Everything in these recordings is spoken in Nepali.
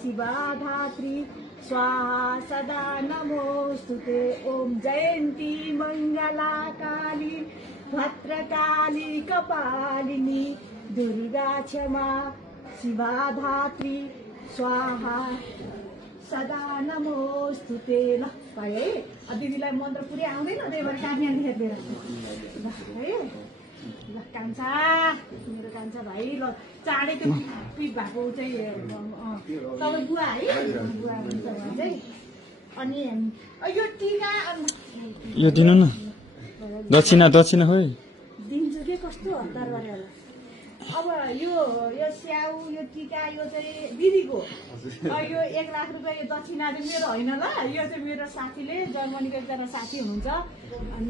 शिवा धात्री स्वाहा सदा नमोस्तुते। ओम जयन्ती मंगला काली भद्रकाली कपालिनी दुर्गा क्षमा शिवा धात्री स्वाहा सदा नमोस्तुते। ल भाइ है दिदीलाई मन्त्र पुरै आउँदैन त्यही भएर कान्या लेखेर ल है ल कान्छा मेरो कान्छा भाइ ल चाँडै त्यो पिट भएको चाहिँ तपाईँ बुवा है बुवा हुन्छ उहाँ चाहिँ। अनि यो टिका यो दिनु न दक्षिणा दक्षिणा खोइ दिन्छु के कस्तो हतार गरेर अब यो स्याउ यो टिका यो चाहिँ दिदीको यो 1 लाख रुपियाँ यो दक्षिणा चाहिँ मेरो होइन ल यो चाहिँ मेरो साथीले जर्मनीको एकजना साथी हुनुहुन्छ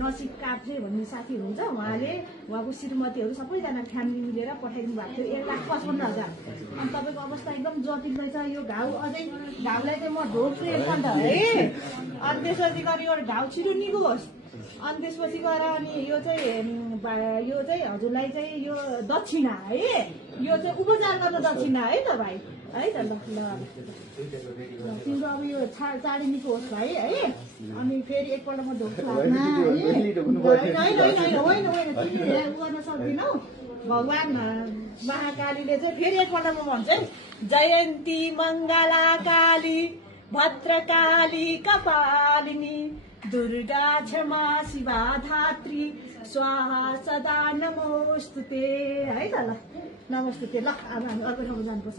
नसिब काप्रे भन्ने साथी हुनुहुन्छ उहाँले उहाँको श्रीमतीहरू सबैजना फ्यामिली मिलेर पठाइदिनु भएको थियो 1,55,000। अनि तपाईँको अवस्था एकदम जटिल छ यो घाउ अझै घाउलाई चाहिँ म ढोक्छु एकपल्ट है। अनि त्यसपछि गएर यो घाउ छिटो निगोस्। अनि त्यसपछि गएर अनि यो चाहिँ हजुरलाई चाहिँ यो दक्षिणा है यो चाहिँ उपचार गर्न दक्षिणा है त भाइ है त ल ल तिम्रो अब यो चाँडै निको होस् भाइ है। अनि फेरि एकपल्ट म ढोक्छु हातमा होइन तिमीले उ गर्न सक्दिनौ। भगवान् महाकालीले चाहिँ फेरि एकपल्ट म भन्छु है जयन्ती मङ्गला काली भद्रकाली कपालिनी दुर्गा क्षमा शिवा धात्री स्वाहा सदा नमोस्तुते है त ल नमस्ते ल अब हामी अर्को ठाउँमा जानुपर्छ।